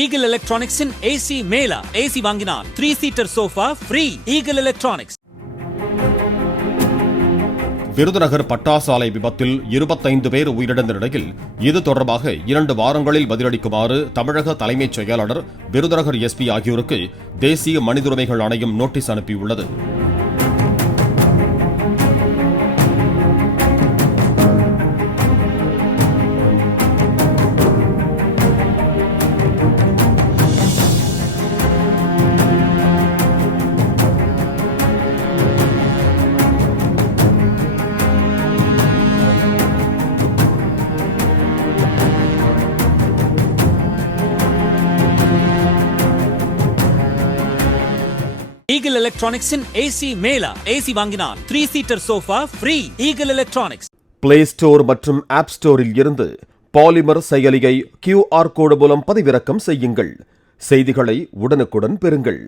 Eagle எலக்ட்ரானிக்ஸின் AC mela. AC வாங்கினால் 3-சீட்டர் sofa free. Eagle electronics. Virudhunagar பட்டாசாலை விபத்தில் 25 பேர் உயிரிழந்த நிலையில் இது தொடர்பாக 2 வாரங்களில் பதிலளிக்குமாறு தமிழக தலைமைச் செயலாளர், விருதுநகர் எஸ்பி ஆகியோருக்கு தேசிய மனித உரிமைகள் ஆணையம் நோட்டீஸ் அனுப்பியுள்ளது. ஈகிள் எலக்ட்ரானிக்ஸின் ஏசி மேளா. ஏசி வாங்கினால் 3-சீட்டர் sofa free. Eagle electronics. Play Store மற்றும் ஆப் ஸ்டோரில் இருந்து பாலிமர் செயலியை QR கோடு மூலம் பதிவிறக்கம் செய்யுங்கள். செய்திகளை உடனுக்குடன் பெறுங்கள்.